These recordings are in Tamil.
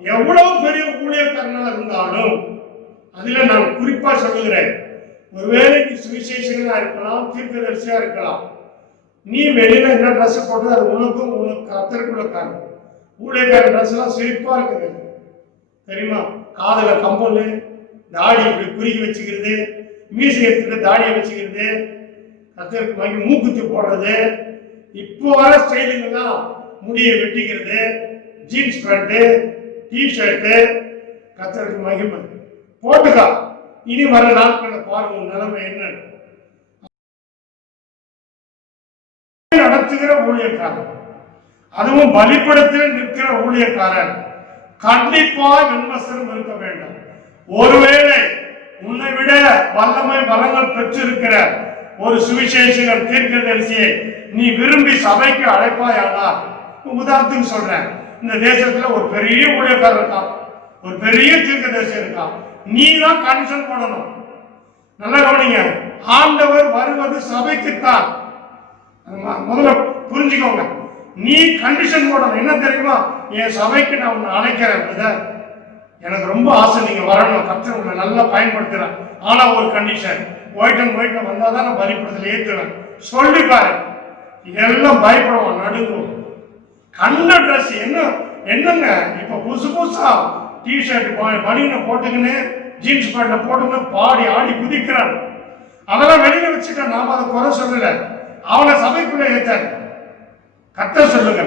எவ்வளவு பெரிய ஊழியக்காரனாக இருந்தாலும் அதுல நான் குறிப்பா சொல்லுகிறேன், ஒருவேளை நீ சுவிசேஷகனா இருக்கலாம், தீர்க்கதரிசியா இருக்கலாம், நீ வெளியில என்ன ட்ரெஸ் போட்டு அது உனக்கும் உனக்கு கர்த்தருக்குள்ள காரணம். ஊழியக்காரன் ட்ரெஸ் எல்லாம் சிரிப்பா இருக்குது தெரியுமா? காதல கம்பல், தாடி இப்படி குறுகி வச்சுக்கிறது, மீசை எடுத்துட்டு தாடியை வச்சுக்கிறது, கர்த்தருக்கு வாங்கி மூக்குத்தி போடுறது, இப்போ வர ஸ்டைலுங்கெல்லாம் முடியை வெட்டிக்கிறது, ஜீன்ஸ் பேண்ட்டு, டிஷர்ட்டு, கர்த்தருக்கு மகிமை போட்டுக்கா. இனி வர நாட்களை பாருங்க நிலைமை என்ன. நடத்துகிற ஊழியக்காரன், அதுவும் பலிபடத்தில் நிற்கிற ஊழியக்காரன் கண்டிப்பா விமர்சனம் இருக்க வேண்டும். ஒருவேளை உன்னை விட வல்லமை பலங்கள் பெற்றிருக்கிற ஒரு சுவிசேஷகர் தீர்க்கதரிசியை நீ விரும்பி சபைக்கு அழைப்பாயானா, உதாரணத்துக்கு சொல்றேன், இந்த தேசத்துல ஒரு பெரிய ஊழியக்காரர் இருக்கான், ஒரு பெரிய தீர்க்கதரிசி இருக்கான், நீ தான் கண்டிஷன் போடணும். நல்லா கவனிங்க, ஆண்டவர் வருவது சபைக்குத்தான். முதல்ல புரிஞ்சுக்கோங்க, நீ கண்டிஷன் போடணும். என்ன தெரியுமா? என் சபைக்கு நான் உன்னை அழைக்கிறேன், எனக்கு ரொம்ப ஆசை நீங்க வரணும், கர்த்தர் உங்களை நல்லா பயன்படுத்துறேன், ஆனா ஒரு கண்டிஷன், ஒயிட் அண்ட் ஒயிட்ல வந்தாதான் நான் பலிபடத்தில் ஏற்றுவேன் சொல்லி பாரு. எல்லாம் பயப்படுவோம், நடுங்குவோம். கண்ண ட்ரெஸ் என்னங்க இப்ப புதுசு புதுசா டிஷர்ட் பனியனை போட்டுக்கின்னு ஜீன்ஸ் பேண்ட போட்டுக்கின்னு பாடி ஆடி குதிக்கிறான். அதெல்லாம் வெளியில வச்சுக்க, நாம அதை குறை சொல்லல, அவனை சபைக்குள்ள ஏற்றாரு. கர்த்தர் சொல்லுங்க.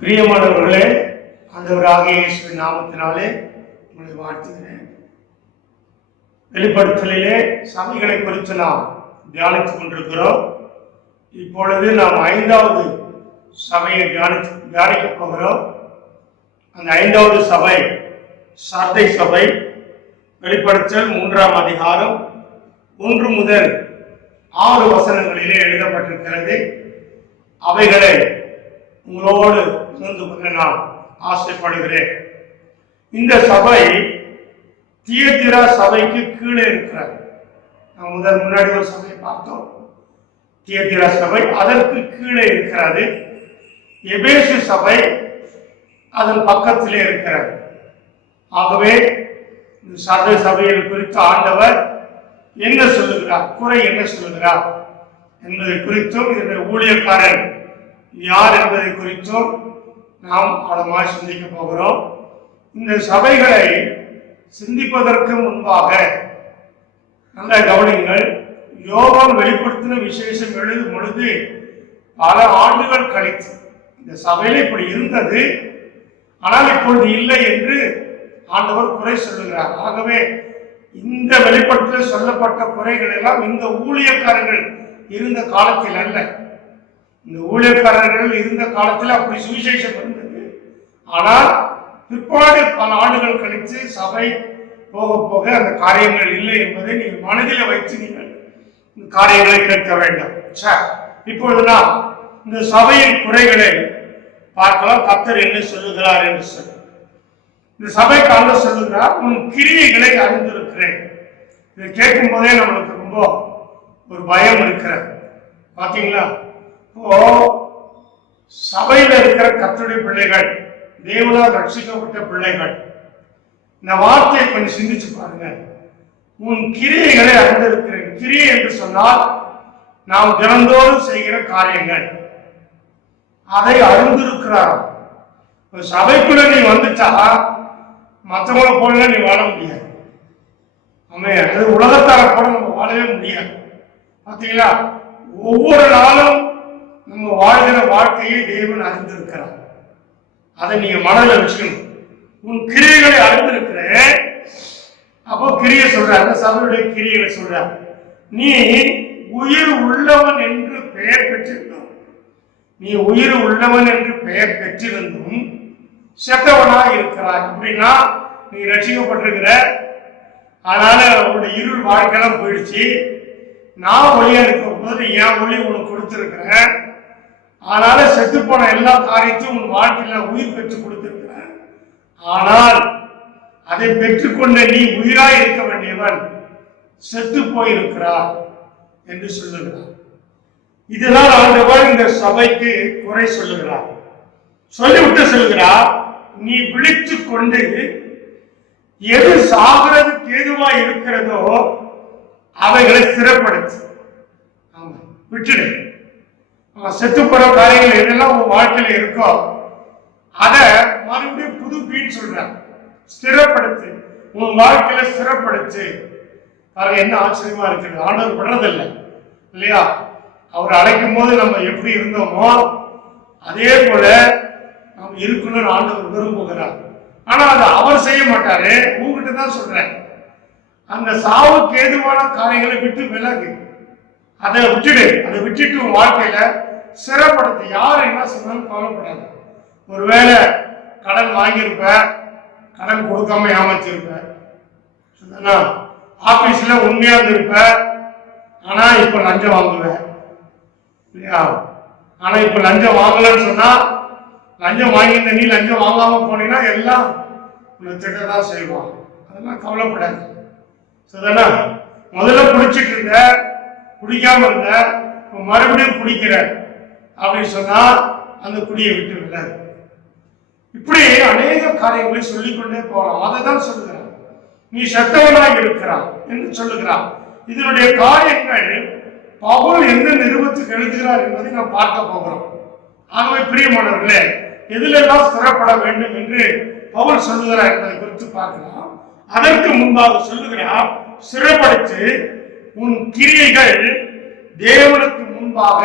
பிரியமானவர்களே, ஆண்டவராகிய இயேசுவின் நாமத்தினாலே உங்களை வாழ்த்துகிறேன். வெளிப்படுத்தலிலே சபைகளை குறித்து நாம் தியானித்துக் கொண்டிருக்கிறோம். இப்பொழுது நாம் 5வது சபையை தியானிக்க போகிறோம். அந்த 5வது சபை சர்தை சபை. வெளிப்படுத்தல் 3ஆம் அதிகாரம் 1 முதல் 6 வசனங்களிலே எழுதப்பட்டிருக்கிறது. அவைகளை உங்களோடு பகிர்ந்து கொள்ள நான் ஆசைப்படுகிறேன். இந்த சபை தியத்திரா சபைக்கு கீழே இருக்கிறார். நாம் முன்னாடி ஒரு சபை பார்த்தோம், தியத்திரா சபை, அதற்கு கீழே இருக்கிறது. எபேசு சபை அதன் பக்கத்திலே இருக்கிறது. ஆகவே சர்தை சபையில் குறித்து ஆண்டவர் என்ன சொல்லுகிறார், குறை என்ன சொல்லுகிறார் என்பதை குறித்தும், இதனுடைய ஊழியக்காரன் யார் என்பதை குறித்தும் நாம் ஆழமாய் சிந்திக்க போகிறோம். இந்த சபைகளை சிந்திப்பதற்கு முன்பாக நல்ல கவனிங்கள். யோவான் வெளிப்படுத்தின விசேஷம் எழுதும் பொழுது பல ஆண்டுகள் கழித்து இந்த சபையில இப்படி இருந்தது, ஆனால் இப்பொழுது இல்லை என்று ஆண்டவர் குறை சொல்லுகிறார். ஆகவே இந்த வெளிப்படுத்தல் சொல்லப்பட்ட குறைகள் எல்லாம் இந்த ஊழியக்காரர்கள் இருந்த காலத்தில் அல்ல. இந்த ஊழியக்காரர்கள் இருந்த காலத்தில் அப்படி சுவிசேஷம் இருந்தது. ஆனால் பிற்பாடு பல ஆண்டுகள் கழித்து சபை போக போக அந்த காரியங்கள் இல்லை என்பதை நீங்கள் மனதில் வைத்து நீங்கள் இந்த காரியங்களை கேட்க வேண்டும். இப்பொழுது நாம் இந்த சபையின் குறைகளை பார்க்கலாம். கர்த்தர் என்ன சொல்லுகிறார் என்று சொல்லி இந்த சபைக்கு ஆண்டவர் சொல்லுகிறார், உன் கிரியைகளை அறிந்திருக்கிறேன். இதை கேட்கும் போதே நம்மளுக்கு ரொம்ப ஒரு பயம் இருக்கிறது. பாத்தீங்களா? இப்போ சபையில இருக்கிற கர்த்தருடைய பிள்ளைகள், தேவனால் ரட்சிக்கப்பட்ட பிள்ளைகள், இந்த வார்த்தையை கொஞ்சம் சிந்திச்சு பாருங்க. உன் கிரியைகளை அறிந்திருக்கிறேன். கிரியை என்று சொன்னால் நாம் தினந்தோறும் செய்கிற காரியங்கள், அதை அறிந்திருக்கிறார். சபைக்குள்ள நீ வந்துட்டா மற்றவங்களை போல நீ வாழ முடியாது. அது உலகத்தார போல நம்ம வாழவே முடியாது. பார்த்தீங்களா? ஒவ்வொரு நாளும் நம்ம வாழ்கிற வாழ்க்கையை தேவன் அறிந்திருக்கிறார். அதை நீங்க மனதில் வச்சுக்கணும். உன் கிரியைகளை அறிந்திருக்கிறேன். அப்போ கிரியை சொல்ற, அந்த சபையுடைய கிரியைகளை சொல்ற, நீ உயிர் உள்ளவன் என்று பெயர் பெற்றிருந்தோம். நீ உயிர் உள்ளவன் என்று பெயர் பெற்றிருந்தும் செத்தவனாக இருக்கிறாய். அப்படின்னா நீ ரட்சிக்கப்பட்டிருக்கிற, அதனால உன்னுடைய இருள் வாழ்க்கையெல்லாம் போயிடுச்சு. நான் ஒளியா இருக்கும் போது என் ஒளி உனக்கு கொடுத்திருக்கிறேன். அதனால செத்து போன எல்லா காரியத்தையும் உன் வாழ்க்கையில உயிர் பெற்று கொடுத்திருக்கிறேன். ஆனால் அதை பெற்றுக்கொண்ட நீ உயிராய் இருக்க வேண்டியவன் செத்து போயிருக்கிறார் என்று சொல்லுகிறார். இதனால் ஆண்டவர் இந்த சபைக்கு குறை சொல்லுகிறார். சொல்லிவிட்டு சொல்கிறார், நீ விழித்து கொண்டு எது சாகிறதுக்கு ஏதுவா இருக்கிறதோ அவைகளை ஸ்திரப்படுத்து. விட்டுடு. செத்து போற காரியங்கள் எதெல்லாம் உன் வாழ்க்கையில இருக்கோ அத மறுபடியும் புதுப்பின்னு சொல்ற. ஸ்திரப்படுத்து, உன் வாழ்க்கையில ஸ்திரப்படுத்து. என்ன ஆச்சரியமா இருக்கிறது, ஆண்டவர் விடுறதில்லை இல்லையா? அவர் அழைக்கும் போது நம்ம எப்படி இருந்தோமோ அதே போல நம்ம இருக்கணும்னு ஆண்டவர் விரும்புகிறார். ஆனா அதை அவர் செய்ய மாட்டாரு. உங்ககிட்ட தான் சொல்றேன், அந்த சாவுக்கு ஏதுவான காரியங்களை விட்டு விலகு, அதை விட்டுடு. அதை விட்டுட்டு உன் வாழ்க்கையில சிறப்படுத்து. யார் என்ன சொன்னாலும் கவலைப்படாது. ஒருவேளை கடன் வாங்கியிருப்ப, கடன் கொடுக்காம ஏமாச்சிருப்ப, ஆபீஸ்ல உண்மையா இருந்திருப்ப, ஆனா இப்ப லஞ்சம் வாங்குவேன் இல்லையா? ஆனா இப்ப லஞ்சம் வாங்கலன்னு சொன்னா, லஞ்சம் வாங்கியிருந்த நீ லஞ்சம் வாங்காம போனீங்கன்னா எல்லாம் திட்டதான் செய்வான். அதெல்லாம் கவலைப்படாது. முதல்ல குடிச்சிட்டு இருந்த, குடிக்காம இருந்த, மறுபடியும் குடிக்கிற அப்படின்னு சொன்னா அந்த குடியை விட்டு விடாது. இப்படி அநேக காரியங்களை சொல்லிக்கொண்டே போகலாம். அதை தான் சொல்லுகிறான், நீ செத்தவனாக இருக்கிறான் என்று சொல்லுகிறான். இதனுடைய காரியங்கள் பவுல் எந்த நிருபத்துக்கு எழுதுகிறார் என்பதை நாம் பார்க்க போகிறோம். ஆகவே பிரியமானவர்களே, எதிலெல்லாம் ஸ்திரப்பட வேண்டும் என்று பவுல் சொல்லுகிறார் என்பதை குறித்து பார்க்கலாம். அதற்கு முன்பாக சொல்லுகிறார், ஸ்திரப்படுத்தி உன் கிரியைகள் தேவனுக்கு முன்பாக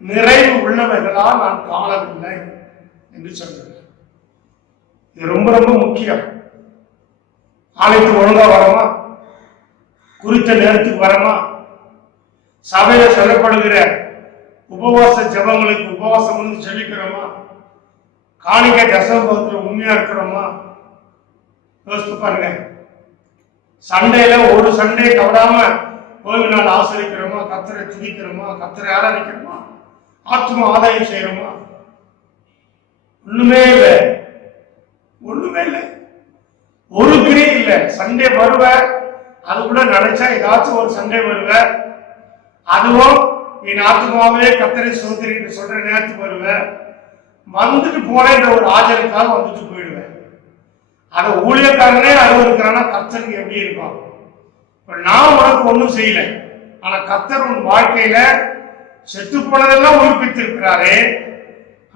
நிறைவு உள்ளவைகளால் நான் காணவில்லை என்று சொல்லுகிறார். இது ரொம்ப ரொம்ப முக்கியம். ஆலயத்துக்கு ஒழுங்கா வரமா, குறித்த நேரத்துக்கு வரமா, சபையில சொல்லப்படுகிற உபவாச ஜபங்களுக்கு உபவாசம் சொல்லிக்கிறோமா, காணிக்கை தசமத்துல உண்மையா இருக்கிறோமா, யோசித்து பாருங்க. சண்டையில ஒரு சண்டை தவறாம ஓய்வு நாள் ஆசிரிக்கிறோமா, கர்த்தரை துதிக்கிறோமா, கர்த்தரை ஆராதிக்கிறோமா, ஆத்ம ஆதாயம் செய்யறோமா? ஒண்ணுமே இல்லை, ஒண்ணுமே இல்லை, ஒரு கிரியை இல்லை. சண்டே வருவ, அது கூட நினைச்சா ஏதாச்சும் ஒரு சண்டே வருவ, அதுவும் என் ஆத்மாவே கர்த்தரை சோதரின்னு சொல்ற நேரத்துக்கு வருவேன். வந்துட்டு போனேன்ற ஒரு ஆஜருக்காக வந்துட்டு போயிடுவேன். அதை ஊழியக்காரனே அறுவருக்கிறான்னா கர்த்தருக்கு எப்படி இருக்கும்? நான் உனக்கு ஒன்றும் செய்யல, ஆனா கர்த்தர் உன் வாழ்க்கையில செத்து போனதெல்லாம் உயிர்ப்பித்திருக்கிறாரே,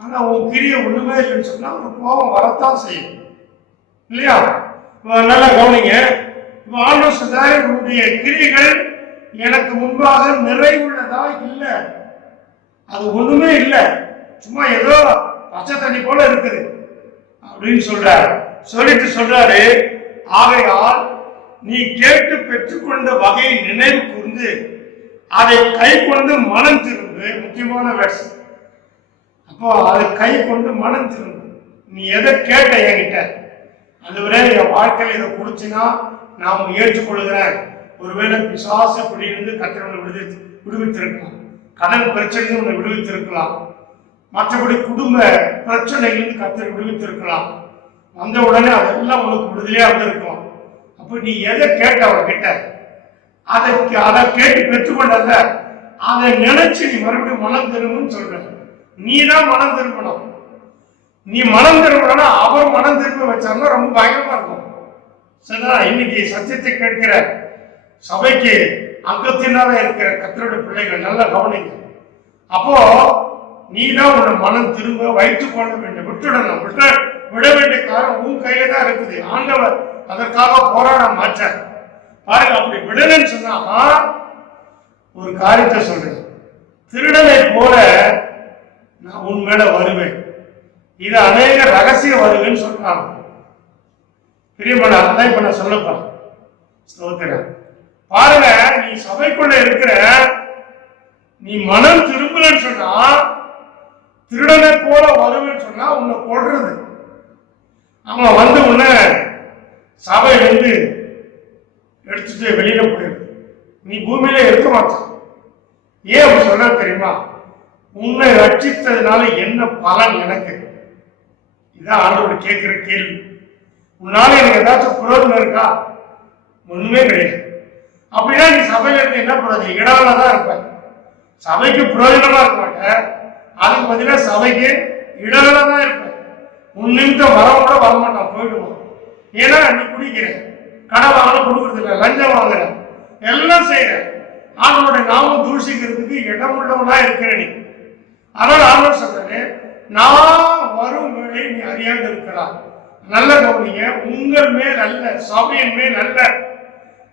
ஆனா உன் கிரியை ஒண்ணுமே இல்லைன்னு சொன்னா ஒரு கோபம் வரத்தான் செய்யும் இல்லையா? நல்லா கவனிங்க. ஆண்டவர் சொல்றாரு, உன்னுடைய கிரியைகள் எனக்கு முன்பாக நிறைவுள்ளதா இல்ல, அது ஒண்ணுமே இல்லை, சும்மா ஏதோ பச்சை தண்ணி போல இருக்குது அப்படின்னு சொல்றாரு. சொல்லிட்டு சொல்றாரு, ஆகையால் நீ கேட்டு பெற்றுக்கொண்ட வகையை நினைவு கூர்ந்து அதை கை கொண்டு மனம் திரும்பு. முக்கியமான வேர்ட்ஸ். அப்போ அதை கை கொண்டு மனம் திரும்பு. நீ எதை கேட்ட என்கிட்ட, அதுவரை என் வாழ்க்கையில் இதை குடிச்சுன்னா நான் ஏற்றுக்கொள்கிறேன். ஒருவேளை பிசாசு குடியிருந்து கர்த்தர் உன்னை விடுவித்திருக்கலாம், கடன் பிரச்சனை உன்னை விடுவித்திருக்கலாம், மற்றபடி குடும்ப பிரச்சனையிலிருந்து கர்த்தர் விடுவித்திருக்கலாம். வந்த உடனே அதெல்லாம் உனக்கு விடுதலையா இருந்திருக்கும். அப்ப நீ எதை கேட்ட அவர்கிட்ட, அதை கேட்டு பெற்றுக்கொண்டத அதை நினைச்சு நீ மறுபடியும் மனம் திரும்புன்னு சொல்ற. நீ தான் மனம் திரும்பணும். நீ மனம் திரும்பணும்னா அவர் மனம் திரும்ப வச்சாருன்னா ரொம்ப பயங்கரமா இருக்கும். சரிதா? இன்னைக்கு சத்தியத்தை கேட்கிற சபைக்கு அங்கத்தினால இருக்கிற கர்த்தருடைய பிள்ளைகள் நல்லா கவனிங்க. அப்போ நீ தான் உன்னை மனம் திரும்ப வைத்துக் கொள்ள வேண்டும். விட்டுடணும். விட வேண்டிய காரணம் உன் கையில தான் இருக்குது. ஆண்டவர் அதற்காக போராட மாட்டார். பாருங்க, அப்படி விடலன்னு சொன்னா ஒரு காரியத்தை சொல்றேன், திருடனை போல நான் உன் மேல வருவேன். இது அநேக ரகசிய வருவேன்னு சொல்றாங்க. பிரியமான அதான் இப்ப நான் சொல்லப்பா ஸ்தோத்திரம். பாருங்க, நீ சபைக்குள்ள இருக்கிற, நீ மனம் திரும்பலன்னு சொன்னா, திருடனை போல வருவேன்னு சொன்னா உன்னை கொள்றது. அவன் வந்து உன்னை சபையிலிருந்து எடுத்துட்டு வெளியில போயிடுது. நீ பூமியில இருக்க மாட்டான். ஏன் அப்படி சொன்னா தெரியுமா? உன்னை ரட்சித்ததுனால என்ன பலன் எனக்கு? இதான் ஆண்டவர் கேட்கிற கேள்வி. உன்னால எனக்கு ஏதாச்சும் புரோஜனம் இருக்கா? ஒண்ணுமே கிடையாது. அப்படின்னா நீ சபையில இருந்து என்ன பிரயோஜனம்? இடவனா தான் இருப்ப. சபைக்கு பிரயோஜனமா இருக்க மாட்டேன், அதுக்கு பதிலாக சபைக்கு இடவனா தான் இருப்ப. நிமிஷம் வரவோட வரமாட்டான், போயிடுவான். ஏன்னா நீ குடிக்கிற, கடை வாங்க கொடுக்கறது இல்லை, லஞ்சம் வாங்குற, எல்லாம் செய்யற. ஆண்டவருடைய நாமம் தூஷிக்கிறதுக்கு இடம் உள்ளவனா இருக்கிற நீ. ஆனால் ஆண்டவர் சொல்றாரு, நான் வரும் வேலை நீ அறியாது இருக்கிறார். நல்ல கவனிங்க, உங்கள் மேல் அல்ல, சபையின் மேல் அல்ல.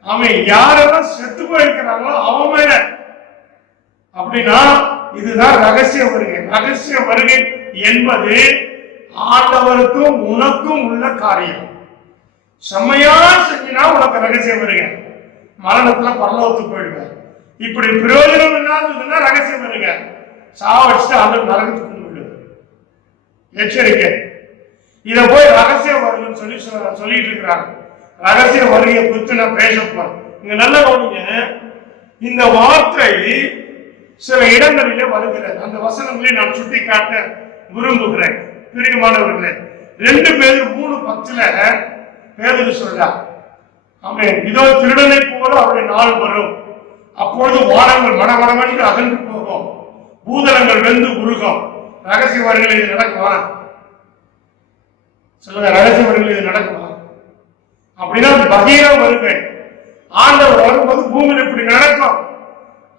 அவன் யாரெல்லாம் செத்து போயிருக்கிறாங்களோ அவன் மேல. அப்படின்னா இதுதான் ரகசிய வருகை. ரகசிய வருகை என்பது ஆண்டவருக்கும் உனக்கும் உள்ள காரியம். செம்மையா செஞ்சினா உனக்கு ரகசிய வருகை, மரணத்துல பரலோகத்துக்கு போயிடுவேன். இப்படி பிரயோஜனம் இல்லாததுன்னா ரகசியம் வருகை, சாவடிச்சுட்டு ஆண்டவர் நரகத்துக்கு கொண்டு விடுவார். எச்சரிக்கை. இத போய் ரகசிய வருகைன்னு சொல்லிட்டு இருக்கிறாங்க. ரகசிய வருகையை குறித்து நான் பேச போறேன். இங்க நல்ல கவனிங்க, இந்த வார்த்தை சில இடங்களிலே வருகிறது. அந்த வசனங்களை நான் சுட்டி காட்ட விரும்புகிறேன். பிரியமானவர்களே, 2 பேதுரு 3:10 பேதுரு சொல்றார், ஆமென், இதோ திருடனை போல அவருடைய நாள் வரும், அப்பொழுது வானங்கள் மடமடமென்று அகன்று போகும், பூதலங்கள் வெந்து உருகும். ரகசிய வருகையில் இது நடக்குமா? சொல்லுங்க, ரகசிய வருகையில் இது நடக்குமா? அப்படின்னா பகீர வருவேன். ஆண்டவர் வரும்போது பூமியில் இப்படி நடக்கும்.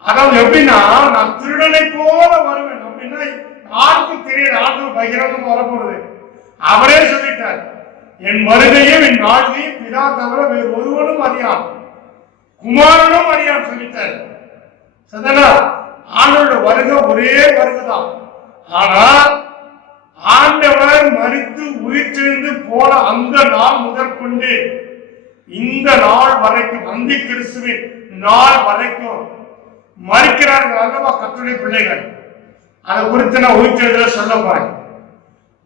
அதாவது எப்படின்னா, நான் திருடனை போல வருவேன் அப்படின்னா யாருக்கும் தெரியாது. ஆண்டவர் பகிரங்கம் வரப்போகுது. அவரே சொல்லிட்டார், என் வருகையும் என் நாளையும் பிதா தவிர வேறு ஒருவனும் அறியான், குமாரனும் அறியான் சொல்லிட்டார். சரிங்களா? ஆண்டவருடைய வருகை ஒரே வருகைதான். ஆனால் ஆண்டவர் மரித்து உயிர்த்தெழுந்து போன அந்த நாள் முதற்கொண்டு இந்த நாள் வரைக்கும், அந்தி கிறிஸ்துவின் நாள் வரைக்கும் மறிக்கிறார்கள் அல்லவா கர்த்தருடைய பிள்ளைகள். அதை குறித்து நான் உயிர்த்தெழுதல சொல்ல போறேன்.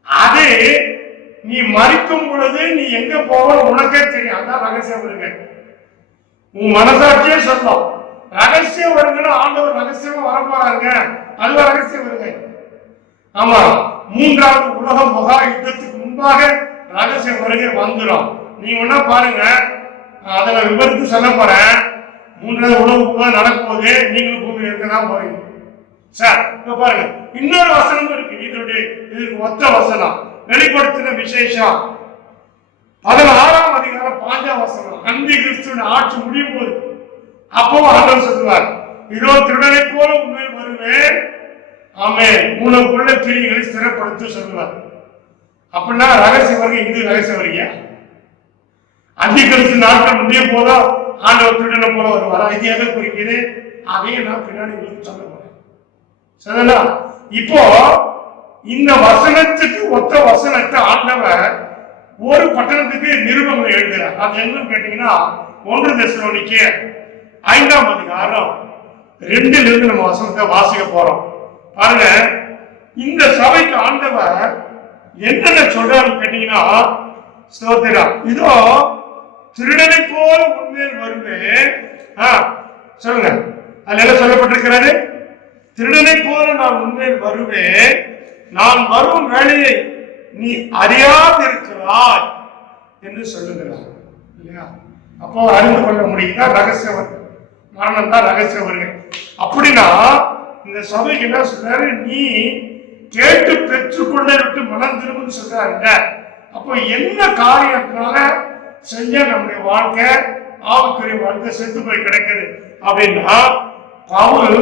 அது நீ மறிக்கும் பொழுது நீ எங்க போவ உனக்கே தெரியும். அதான் ரகசிய வருகை. உன் மனசாட்சியே சொல்லும், ரகசிய வருகை, ஆண்டவர் ரகசியமா வரப்போறாங்க, அதுவா ரகசிய வருகை. ஆமா, 3வது உலக மகா யுத்தத்துக்கு முன்பாக ரகசிய வருகை வந்துடும். நீங்க ஒன்னா பாருங்க, அதை நான் விவரித்து சொல்ல போறேன். 3வது உலக நடக்கும் போது நீங்களும் பூமியில் இருக்கதான் போறீங்க. சார் இப்ப பாருங்க, இன்னொரு வசனம் இருக்கு, இதுக்கு ஒத்த வசனம், வெளிப்படுத்தின விசேஷம் 16ஆம் அதிகாரம் 5ஆம் வசனம். அந்தி கிறிஸ்துவின் ஆட்சி முடியும் போது அப்போ ஆண்டவர் சொல்லுவார், இதோ திருடனை போல உண்மையில் வருவேன், ஆமென், உனக்குள்ள கிரியைகளை ஸ்திரப்படுத்தி சொல்லுவார். அப்படின்னா ரகசிய வருகை, இது ரகசிய வருகையா? அந்தி கிறிஸ்து நாட்கள் முடிய போதோ ஆண்டவர் திருடனை போல வருவார். இது எதை குறிக்கிறது? அதையும் நான் பின்னாடி உங்களுக்கு சொல்ல போறேன். சரிங்களா? இப்போ இந்த வசனத்துக்கு ஒத்த வசனத்தை ஆண்டவர் ஒரு பட்டணத்துக்கு நிருபங்கள் எழுதுறார். அது என்னன்னு கேட்டீங்கன்னா 1 தெசலோனிக்கேயர் 5ஆம் அதிகாரம் 2 நம்ம வசனத்தை வாசிக்க போறோம். பாருங்க, இந்த சபைக்கு ஆண்டவர் என்னென்ன சொல்றாருன்னு கேட்டீங்கன்னா, ஸ்தோத்திரம், இதோ திருடனை போல உண்மையில் வருவேன். சொல்லுங்க, அதுல என்ன சொல்லப்பட்டிருக்கிறது? திருடனை போல நான் உண்மையில் வருவேன், நான் வரும் வேலையை நீ அறியாதிருக்கிறாய் என்று சொல்லுகிறார். இல்லையா? அப்போ அறிந்து கொள்ள முடியுதா? ரகசிய வருகை, மரணம் தான் ரகசிய வருகை. அப்படின்னா இந்த சபைக்கு என்ன சொல்றாரு? நீ கேட்டு பெற்றுக்கொள்ள விட்டு மனம் திரும்புன்னு சொல்றாருங்க. அப்போ என்ன காரியத்தினால செஞ்ச நம்முடைய வாழ்க்கை, ஆவுக்குரிய வாழ்க்கை செத்து போய் கிடைக்குது அப்படின்னா, பவுல்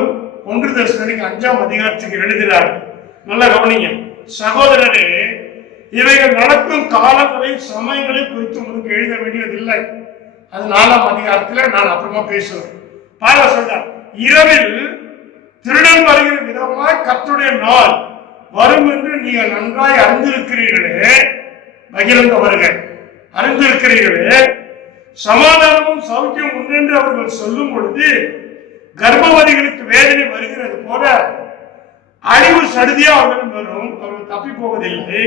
1 தெசலோனிக்கேயர் 5ஆம் அதிகாரத்துக்கு எழுதுகிறார். நல்ல கவனிங்க சகோதரரே, இவைகள் நடக்கும் காலங்களை சமயங்களை குறித்து உங்களுக்கு எழுத வேண்டியதில்லை. அது 4ஆம் அதிகாரத்தில் நான் அப்புறமா பேசுவேன். பாருங்க சொல்றார், இரவில் திருடன் வருகிற விதமாய் கர்த்தருடைய நாள் வரும் என்று நீங்கள் நன்றாய் அறிந்திருக்கிறீர்களே. பகிரங்க வருகை அறிந்திருக்கிறீர்களே. சமாதானமும் சௌக்கியம் உண்டு என்று அவர்கள் சொல்லும் பொழுது கர்ப்பவதிகளுக்கு வேதனை வருகிறது போல அழிவு சடுதியா அவர்கள் வரும், அவர்கள் தப்பி போவதில்லை.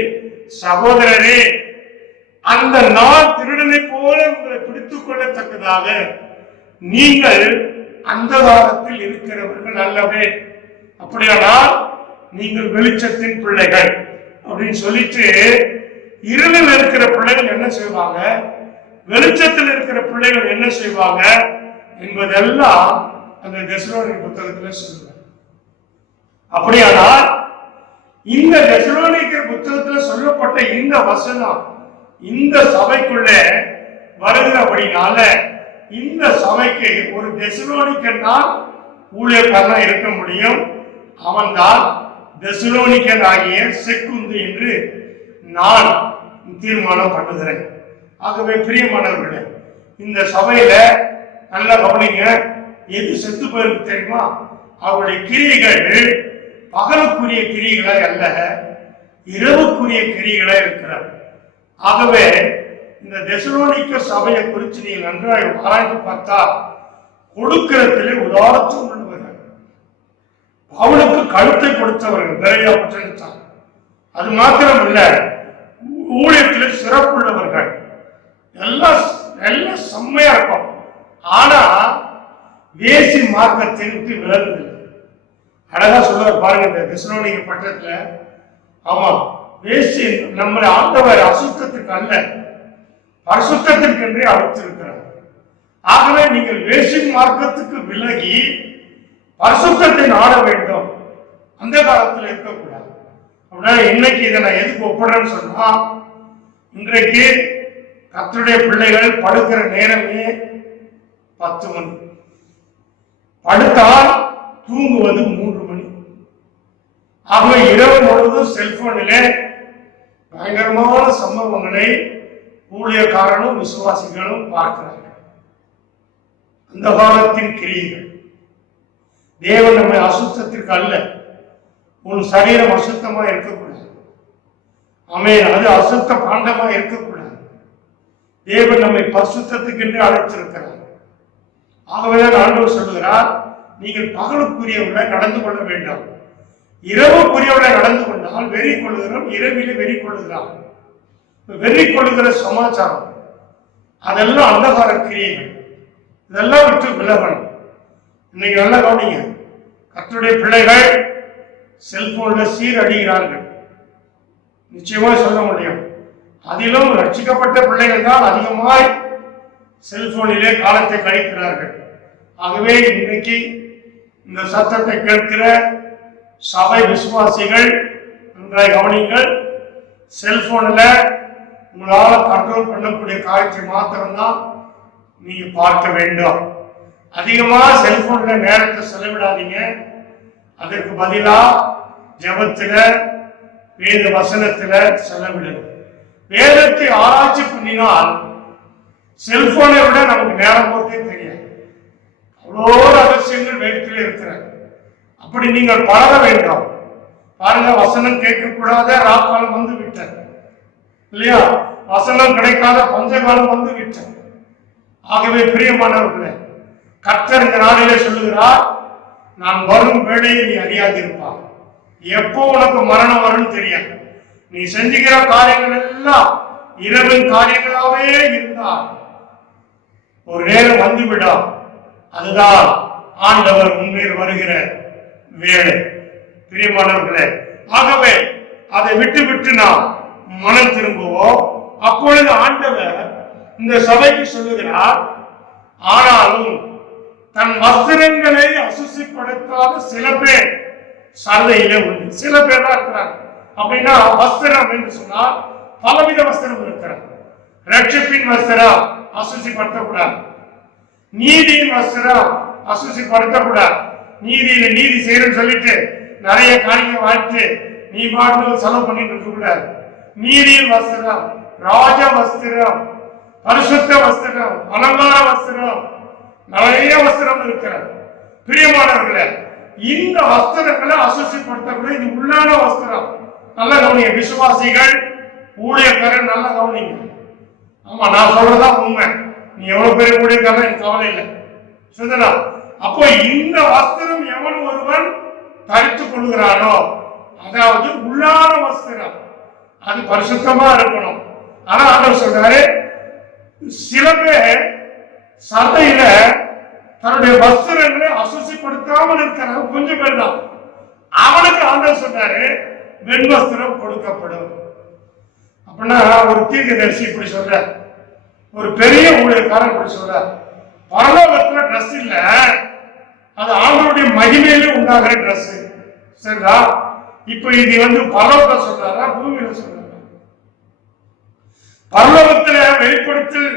சகோதரரே, அந்த நாள் திருடனை போல உங்களை பிடித்துக் கொள்ளத்தக்கதாக நீங்கள் அந்தகாரத்தில் இருக்கிறவர்கள் அல்லவே. அப்படியானால் நீங்கள் வெளிச்சத்தின் பிள்ளைகள் அப்படின்னு சொல்லிட்டு, இருளில் இருக்கிற பிள்ளைகள் என்ன செய்வாங்க, வெளிச்சத்தில் இருக்கிற பிள்ளைகள் என்ன செய்வாங்க என்பதெல்லாம் அந்த தெசலோனிக்கேயர் புத்தகத்தில் சொல்லுவாங்க. அப்படியானால் இந்த தெசலோனிக்கேயர் புத்தகத்தில் சொல்லப்பட்ட சொல்லப்பட்ட இந்த வசனம் இந்த சபைக்குள்ளே வருகிறபடினால இந்த சபைக்கு ஒரு தெசலோனிக்கன் தான் ஊழியக்காரனா இருக்க முடியும். அவன்தான் தெசலோனிக்கன் ஆகிய செக்குந்து என்று நான் தீர்மானம் பண்ணுகிறேன். ஆகவே பிரியமானவர்களே, இந்த சபையில நல்ல கவனிங்க. எது செத்து போயிருக்கு தெரியுமா? அவருடைய கிரியைகள் பகலுக்குரிய கிரிகளை அல்ல, இரவுக்குரிய கிரிகளை இருக்கிறார். ஆகவே இந்த தெசலோனிக்க சபையை குறித்து நீங்கள் நன்றாக ஆராய்ந்து பார்த்தா கொடுக்கிறதிலே உதாரணத்துவம் உள்ளவர்கள், அவனுக்கு கழுத்தை கொடுத்தவர்கள் பெரியா பட்டணத்தார். அது மாத்திரம் இல்ல, ஊழியத்தில் சிறப்புள்ளவர்கள், எல்லாம் எல்லாம் செம்மையா இருக்கும். ஆனா வேசி மார்க்கத்தை விட்டு விலகுது. அழகா சொல்லுவார் பாருங்க இந்த தெசலோனிக்க பட்டணத்துல. ஆமா, வேசி நம்மளை ஆண்டவர் அசுத்தத்துக்கு அல்ல பரிசுத்தத்திற்கென்றே அழைத்திருக்கிறார். ஆகவே நீங்கள் வேசி மார்க்கத்துக்கு விலகி பரிசுத்தத்தை நாட வேண்டும். அந்த காலத்தில் இருக்கக்கூடாது. அப்படின்னா இன்னைக்கு இதை நான் எதுக்கு ஒப்பிடுறேன்னு சொன்னா, இன்றைக்கு கர்த்தருடைய பிள்ளைகள் படுக்கிற நேரமே 10 மணி, படுத்தால் தூங்குவது 3 மணி. ஆகவே இரவு முழுவதும் செல்போனிலே பயங்கரமான சம்பவங்களை ஊழியக்காரனும் விசுவாசிகளும் பார்க்கிறார்கள். அந்த காலத்தின் கிரியைகள். தேவன் நம்மை அசுத்தத்திற்கு அல்ல, உன் சரீரம் அசுத்தமா இருக்கக்கூடாது. ஆமென். அது அசுத்த பாண்டமா இருக்கக்கூடாது. தேவன் நம்மை பரிசுத்தத்துக்கு என்று அழைத்திருக்கிறார். ஆகவேதான் ஆண்டவர் சொல்லுகிறார், நீங்கள் பகலுக்குரியவர்களை நடந்து கொள்ள வேண்டாம், இரவுக்குரியவர்களை நடந்து கொண்டால் வெறி கொள்ளுகிறோம், இரவிலே வெறி கொள்ளுகிறான். வெறி கொள்ளுகிற சமாச்சாரம் அதெல்லாம் அந்தகார கிரியைகள். இதெல்லாம் விட்டு விலகணும். இன்னைக்கு நல்லா கவனிங்க, கர்த்தருடைய பிள்ளைகள் செல்போன்ல சீரடிகிறார்கள். நிச்சயமா சொல்ல முடியும். அதிலும் ரட்சிக்கப்பட்ட பிள்ளைகள் தான் அதிகமாய் செல்போனிலே காலத்தை கழிக்கிறார்கள். ஆகவே இன்னைக்கு இந்த சத்தத்தை கேட்கிற சபை விசுவாசிகள் நன்றாய் கவனிங்கள். செல்போன்ல உங்களால கண்ட்ரோல் பண்ணக்கூடிய காரியத்தை மாத்திரம்தான் நீங்க பார்க்க வேண்டும். அதிகமா செல்போன்ல நேரத்தை செலவிடாதீங்க. அதற்கு பதிலா ஜெபத்துல வேத வசனத்துல செலவிடணும். வேதத்தை ஆராய்ச்சி பண்ணினால் செல்போனை விட நமக்கு நேரம் போதே தெரியாது. அவ்வளோ ரகசியங்கள் வேதத்தில் இருக்கிறார். அப்படி நீங்கள் பழக வேண்டாம். பாருங்க, வசனம் கேட்கக்கூடாத ராக்காலம் வந்து விட்டது இல்லையா? வசனம் கிடைக்காத பஞ்சகாலம் வந்து விட்டது. ஆகவே பிரியமானவர்களே, கர்த்தர் இந்த நாளிலே சொல்லுகிறார், நான் வரும் வேளையை நீ அறியாதிருப்பார். எப்போ உனக்கு மரணம் வரும்னு தெரியாது. நீ செஞ்சுக்கிற காரியங்கள் எல்லாம் இரவின் காரியங்களாவே இருந்தால் ஒரு நேரம் வந்துவிடும். அதுதான் ஆண்டவர் முன்னேறி வருகிற வேலை. பிரியமானவர்களே, ஆகவே அதை விட்டு விட்டு நாம் மனம் திரும்புவோம். அப்பொழுது ஆண்டவர் இந்த சபைக்கு சொல்லுகிறார், ஆனாலும் தன் வஸ்திரங்களை அசுசிப்படுத்தாத சில பேர் சந்தையிலே உண்டு. சில பேர் தான் இருக்கிறாங்க. அப்படின்னா வஸ்திரம் என்று சொன்னால் பலவித வஸ்திரம் இருக்கிறார். ரட்சிப்பின் வஸ்திரம் அசுசிப்படுத்தக்கூடாது, நீதியின் வஸ்திரம் அசுசிப்படுத்தக்கூடாது. நீதியில நீதி செய்யறன்னு சொல்லிட்டு நிறைய காரியங்கள் வாழ்த்து நீ பாட்டு செலவு பண்ணிட்டு இருக்க கூடாது. நீதியின் வஸ்திரம், ராஜ வஸ்திரம், பரிசுத்த வஸ்திரம், அலங்கார வஸ்திரம், நிறைய வஸ்திரம் இருக்கிறது. பிரியமானவர்களே, இந்த வஸ்திரங்களை அசுசிப்படுத்தக்கூடிய இது உள்ளான வஸ்திரம். நல்ல கவனிங்க விசுவாசிகள், ஊழியக்காரர், நல்ல கவனிங்க. ஆமா, நான் சொல்றதா உண்மை. நீ எவ்வளவு பேர் ஊழியக்காரர் எனக்கு கவலை இல்லை, சுதனா. அப்போ இந்த வஸ்திரம் எவன் ஒருவன் தரித்துக் கொள்கிறானோ, அதாவது உள்ளான வஸ்திரம், அது பரிசுத்தமா இருக்கணும். ஆனா ஆண்டவர் சொல்றாரு, சில பேர் சபையில தன்னுடைய வஸ்திரங்களை அசுசிப்படுத்தாமல் இருக்கிறாங்க, கொஞ்சம் பேர் தான். அவனுக்கு ஆண்டவர் சொல்றாரு, வெண் வஸ்திரம் கொடுக்கப்படும். அப்படின்னா ஒரு தீர்க்கதரிசி இப்படி சொல்ற, ஒரு பெரிய ஊழியக்காரன் இப்படி சொல்ற, பரலோகத்துல ட்ரெஸ் இல்ல, அது ஆண்டவருடைய மகிமையில உண்டாகிற ட்ரெஸ். சரிதா? இப்ப இது பரலோகத்துல சொல்றாரா பூமியில சொல்றாரா? பரலோகத்துல வெளிப்படுத்தல்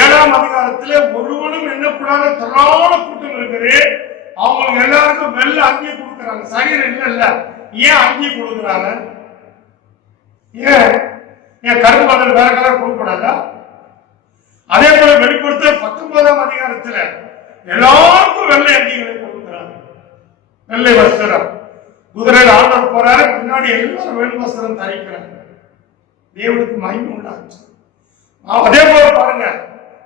7ஆம் அதிகாரத்துல ஒருவனும் எண்ணக்கூடாத திரளான கூட்டம் இருக்குது. அவங்களுக்கு எல்லாருக்கும் வெள்ள அங்கி கொடுக்குறாங்க. சரீரம் இல்ல ஏன் அங்கி கொடுக்குறாங்க? ஏன் கரும்பதல் வேற கலர் கொடுக்க கூடாதா? அதே போல வெளிப்படுத்தல் 19ஆம் அதிகாரத்துல எல்லாருக்கும் வெள்ளை அங்கிகளை கொடுக்குறாங்க. வெள்ளை வஸ்திரம். குதிரையில் ஆண்டவர் போறாரு, பின்னாடி எல்லாரும் வெள்ளை வஸ்திரம் தரிக்கிறாங்க. தேவனுக்கு மகிமை உண்டாச்சு. அதே போல பாருங்க,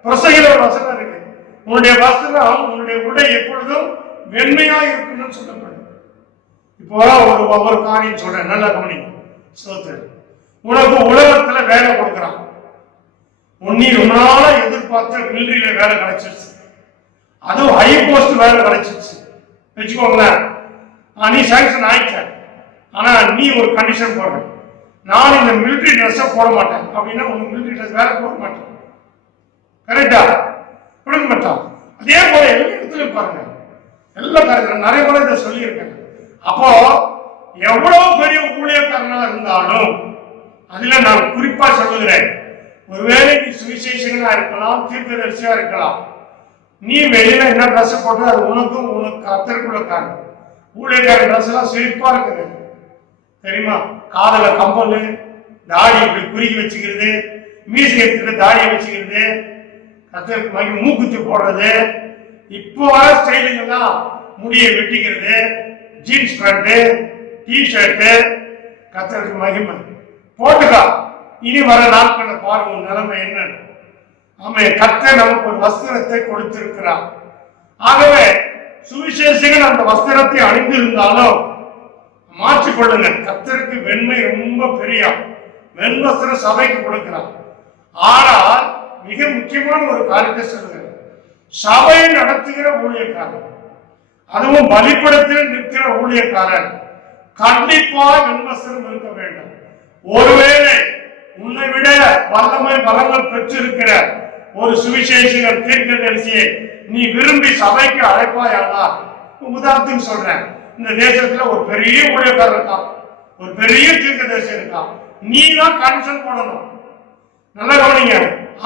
பிரசங்கில ஒரு வசனம் இருக்கு, உன்னுடைய வஸ்திரம் உன்னுடைய உடை எப்பொழுதும் வெண்மையா இருக்கணும்னு சொல்லப்படுது. இப்போ ஒவ்வொரு காரியம் சொல்றேன், நல்லா கவனிங்க. சோதரர், உனக்கு உலகத்துல வேலை கொடுக்குறான். நீ ரொம்ப நாளா எதிர்பார்த்த மிலிட்டரியில வேலை கிடைச்சிருச்சு, அதுவும் ஹை போஸ்ட் வேலை கிடைச்சிருச்சு வச்சுக்கோங்களேன். நீ சாங்ஷன் ஆயிட்ட, ஆனா நீ ஒரு கண்டிஷன் போடுற, நான் இந்த மிலிட்டரி ட்ரெஸ்ஸை போட மாட்டேன் அப்படின்னா உனக்கு மிலிட்டரி ட்ரெஸ் வேலை போட மாட்டேன். கரெக்டா? கொடுக்க மாட்டான். அதே போல எல்லா இடத்துலயும் பாருங்க, எல்லா காரியங்களும் நிறைய முறை இதை சொல்லியிருக்கேன். அப்போ எவ்வளவு பெரிய ஊழியக்காரனா இருந்தாலும், அதுல நான் குறிப்பா சொல்லுகிறேன், ஒருவேளை நீ சுவிசேஷங்களா இருக்கலாம், தீர்க்கதரிசியா இருக்கலாம், நீ வெளியில என்ன ட்ரெஸ் போட்டு அது உனக்கும் உனக்கு கர்த்தருக்குள்ள காரணம். ஊழியக்கார ட்ரெஸ் எல்லாம் சிரிப்பா இருக்குது தெரியுமா? காதல கம்பல், தாடி இப்படி குறுகி வச்சுக்கிறது, மீசை எடுத்துட்டு தாடியை வச்சுக்கிறது, கர்த்தருக்கு வாங்கி மூக்குத்தி போடுறது, இப்போ வர ஸ்டைலுங்கெல்லாம் முடியை வெட்டிக்கிறது, ஜீன்ஸ் பேண்ட், டிஷர்ட், கர்த்தருக்கு மகிமை போட்டுக்கா. இனி வர நாட்கள பாருங்க நிலைமை என்னன்னு. ஆமே, கர்த்தர் நமக்கு ஒரு வஸ்திரத்தை கொடுத்திருக்கிறார். ஆகவே சுவிசேஷங்கள் அந்த வஸ்திரத்தை அணிந்திருந்தாலும் மாற்றிக்கொள்ளுங்க. கர்த்தருக்கு வெண்மை ரொம்ப பெரிய வெண்வஸ்திர சபைக்கு கொடுக்கிறார். ஆனால் மிக முக்கியமான ஒரு காரியத்தை சொல்லுங்க, சபை நடத்துகிற ஊழியக்காரன், அதுவும் பலிபீடத்தில் நிற்கிற ஊழியக்காரன் கண்டிப்பா வெண்வஸ்திரம் இருக்க வேண்டும். ஒருவேளை உன்னை விட வல்லமை பலங்கள் பெற்றிருக்கிற ஒரு சுவிசேஷகர் தீர்க்கதரிசியை நீ விரும்பி சபைக்கு அழைப்பாயானா, உதாரணத்துக்கு சொல்றேன், இந்த தேசத்துல ஒரு பெரிய ஊழியக்காரர் இருக்கான், ஒரு பெரிய தீர்க்கதரிசி இருக்கான், நீ தான் கண்டிஷன் போடணும். நல்லா கவனிங்க,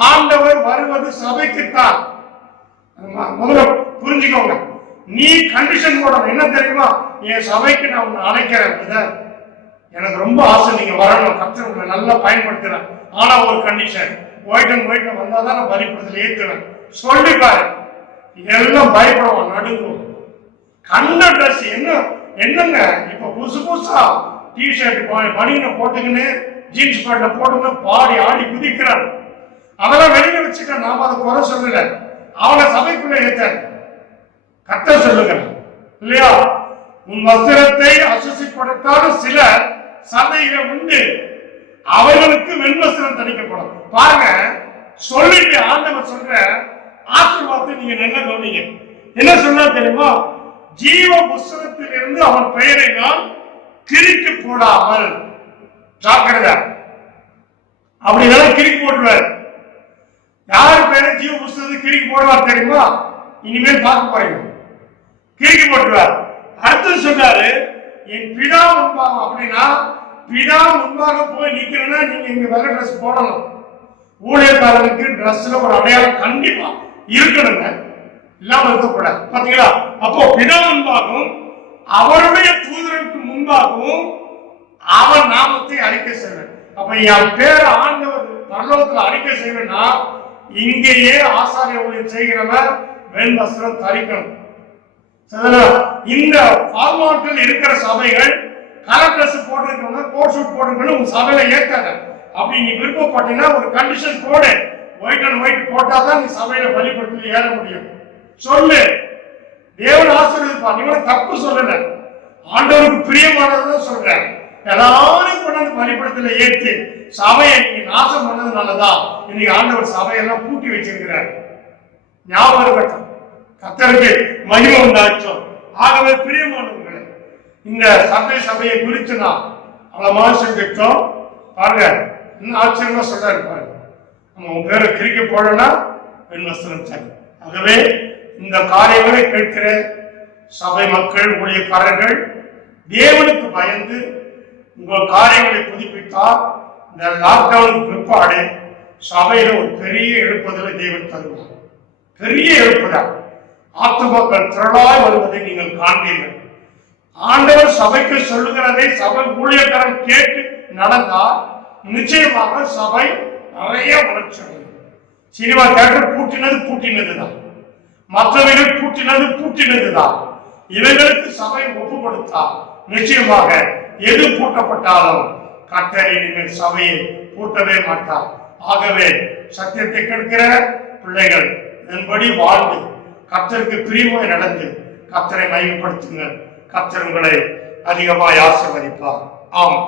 ஆண்டவர் வருவது சபைக்குத்தான். முதல்ல புரிஞ்சுக்கோங்க, நீ கண்டிஷன் போடணும். என்ன தெரியுமா? என் சபைக்கு நான் உன்னை அழைக்கிறேன், எனக்கு ரொம்ப ஆசை நீங்க வரணும், கர்த்தர் உங்களை நல்லா பயன்படுத்துறேன், ஆனா ஒரு கண்டிஷன், ஒயிட் அண்ட் ஒயிட்ல வந்தாதான் நான் பலிபீடத்தில் ஏற்றுவேன் சொல்லி பாரு. எல்லாம் பயப்படுவான், நடுங்கும். கண்ட ட்ரெஸ் என்னங்க இப்ப புதுசா டிஷர்ட் பனியனை போட்டுக்கின்னு ஜீன்ஸ் பேண்ட போட்டுக்கின்னு பாடி ஆடி குதிக்கிறான். அதெல்லாம் வெளியில வச்சுக்க, நாம அதை குறை சொல்லல, அவனை சபைக்குள்ள ஏத்த கர்த்தர் சொல்லுங்க இல்லையா? உன் வஸ்திரத்தை அசுசிப்படுத்தாத சில சபையில உண்டு, அவர்களுக்கு வெண்வஸ்திரம் தணிக்கப்படும். பாருங்க, சொல்லிட்டு ஆண்டவர் சொல்ற ஆசீர்வாதத்தை நீங்க நல்லா கவனிங்க. என்ன சொன்னா தெரியுமா? ஜீவ புஸ்தகத்தில் இருந்து அவன் பெயரை நான் கிறுக்கி போடாமல் ஜாக்கிரதை. அப்படிதான் கிறுக்கி போட்டுவார். யாரு பேரை ஜீவ புஸ்தகத்தை கிறுக்கி போடுவார் தெரியுமா? இனிமேல் பார்க்க போறீங்க. கிறுக்கி போட்டுவார். அடுத்து சொன்னாரு, என் பிதா முன்பாக, அப்படின்னா பிதா முன்பாக போய் நிக்கிறேன்னா நீங்க இங்க வெள்ளை ட்ரெஸ் போடணும். ஊழியக்காரனுக்கு ட்ரெஸ்ல ஒரு அடையாளம் கண்டிப்பா இருக்கணுங்க, இல்லாம இருக்கக்கூடாது. பாத்தீங்களா? அப்போ பிதா முன்பாகவும் அவருடைய தூதருக்கு முன்பாகவும் அவன் நாமத்தை அறிக்கை செய்வேன். அப்ப என் பேர ஆண்டவர் பரலோகத்துல அறிக்கை செய்வேன்னா இங்கேயே ஆசாரிய ஊழியம் செய்கிறவர் வெண் வஸ்திரம் தரிக்கணும். இந்த ஃபார்மாட்டில் இருக்கிற சபைகள் கலர் ட்ரெஸ் போட்டிருக்கவங்க கோட் ஷூட் போட்டிருக்கணும் உங்க சபையில ஏற்காத. அப்படி நீ விருப்பப்பட்டீங்கன்னா ஒரு கண்டிஷன் போடு, ஒயிட் அண்ட் ஒயிட் போட்டாதான் நீ சபையில பலிபீடத்தில் ஏற முடியும். சொல்லு, தேவன் ஆசீர்வதிப்பா. நீங்க தப்பு சொல்லல, ஆண்டவருக்கு பிரியமானதான் சொல்றேன். எல்லாரும் கொண்டாந்து பலிபீடத்தில் ஏற்றி சபையை நீங்க நாசம் பண்ணதுனாலதான் இன்னைக்கு ஆண்டவர் சபையெல்லாம் பூட்டி வச்சிருக்கிறார். ஞாபகம் இருக்கட்டும், கர்த்தருக்கு மகிமை உண்டாச்சோம். ஆகவே பிரியமானவர்களே, இந்த சபையை குறித்து நான் அவ்வளவு செஞ்சுட்டோம். பாருங்க, இன்னும் ஆச்சரியமா சொல்றாரு பாருங்க, நம்ம உங்க பேரை கிறுக்கி போடனா பெண் வஸ்திரம் சரி. ஆகவே இந்த காரியங்களை கேட்கிற சபை மக்கள், ஊழியக்காரர்கள் தேவனுக்கு பயந்து உங்கள் காரியங்களை புதுப்பித்தால் இந்த லாக்டவுனுக்கு பிற்பாடு சபையில ஒரு பெரிய எழுப்புதலை தேவன் தருவார். பெரிய எழுப்புதல், ஆத்துமக்கள் திரளாய் வருவதை நீங்கள் காண்பீர்கள். ஆண்டவர் சபைக்கு சொல்லுகிறதை சபை ஊழியக்காரன் கேட்டு நடந்தால் நிச்சயமாக சபை நிறைய வளர்ச்சி அடையும். சினிமா தியேட்டர் பூட்டினதுதான், மற்றவைகள் பூட்டினதுதான். இவைகளுக்கு சபை ஒப்பு கொடுத்தால் நிச்சயமாக எது பூட்டப்பட்டாலும் கர்த்தர் இனிமேல் சபையை பூட்டவே மாட்டார். ஆகவே சத்தியத்தை கேட்கிற பிள்ளைகள் இதன்படி வாழ்ந்து கர்த்தருக்கு பிரியமாய் நடந்து கர்த்தரை மையப்படுத்துங்கள். கர்த்தர் உங்களை அதிகமாய் ஆசீர்வதிப்பார். ஆமாம்.